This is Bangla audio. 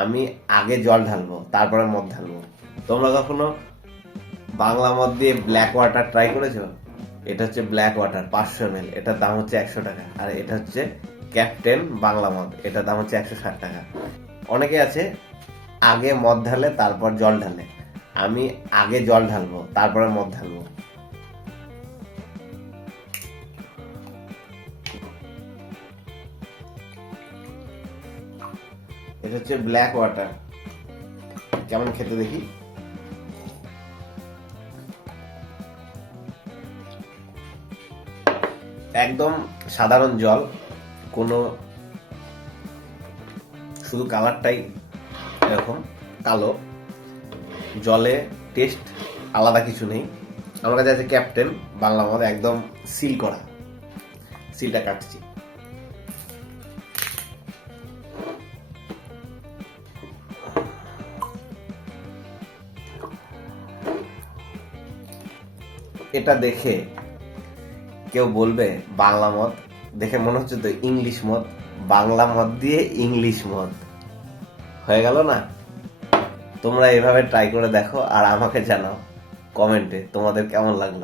আমি আগে জল ঢালবো, তারপরে মদ ঢালবো। তোমরা কখনো বাংলা মদ দিয়ে ব্ল্যাক ওয়াটার ট্রাই করেছ? এটা হচ্ছে ব্ল্যাক ওয়াটার পাঁচশো এম এল এটার দাম হচ্ছে একশো টাকা। আর এটা হচ্ছে ক্যাপ্টেন বাংলা মদ, এটার দাম হচ্ছে একশো ষাট টাকা। অনেকে আছে, আগে মদ ঢালে, তারপর জল ঢালে। আমি আগে জল ঢালবো, তারপরে মদ ঢালবো। এটা হচ্ছে ব্ল্যাক ওয়াটার কেমন খেতে দেখি? একদম সাধারণ জল, কোনো শুধু কালারটাই এরকম কালো। জলে টেস্ট আলাদা কিছু নেই। আমার কাছে আছে ক্যাপ্টেন বাংলা মদ একদম সিল করা। সিলটা কাটছি। এটা দেখে কেউ বলবে বাংলা মত, দেখে মনে হচ্ছে তো ইংলিশ মত। বাংলা মত দিয়ে ইংলিশ মত। হয়ে গেল না? তোমরা এভাবে ট্রাই করে দেখো আর আমাকে জানাও কমেন্টে তোমাদের কেমন লাগল।